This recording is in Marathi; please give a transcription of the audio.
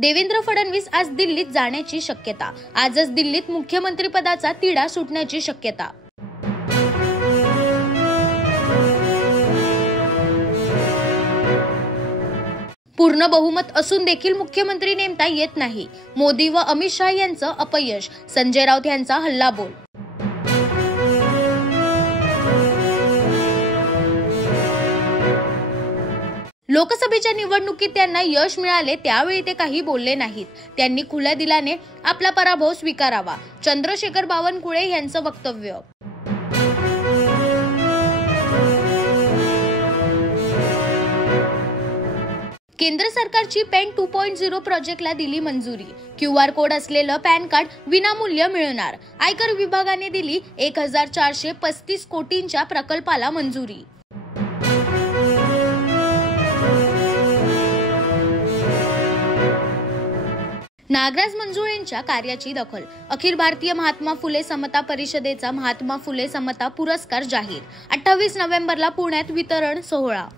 देवेंद्र फडणवीस आज दिल्लीत जाण्याची शक्यता। आजच दिल्लीत मुख्यमंत्रीपदाचा तिढा सुटण्याची शक्यता। पूर्ण बहुमत असून देखील मुख्यमंत्री नेमता येत नाही। मोदी व अमित शहा यांचं अपयश। संजय राऊत यांचा हल्लाबोल। लोकसभेच्या निवडणुकीत त्यांना यश मिळाले त्यावेळी ते काही बोलले नाहीत। त्यांनी खुल्या दिलाने आपला पराभव स्वीकारावा। चंद्रशेखर बावनकुळे यांचं वक्तव्य। केंद्र सरकारची पेन 2.0 प्रोजेक्टला दिली मंजुरी। QR कोड असलेलं पॅन कार्ड विनामूल्य मिळणार। आयकर विभागाने दिली 1435 कोटींच्या प्रकल्पाला मंजुरी। नागराज मंजुळेंच्या कार्याची दखल। अखिल भारतीय महात्मा फुले समता परिषदेचा महात्मा फुले समता पुरस्कार जाहीर। 28 नोव्हेंबरला पुण्यात वितरण सोहळा।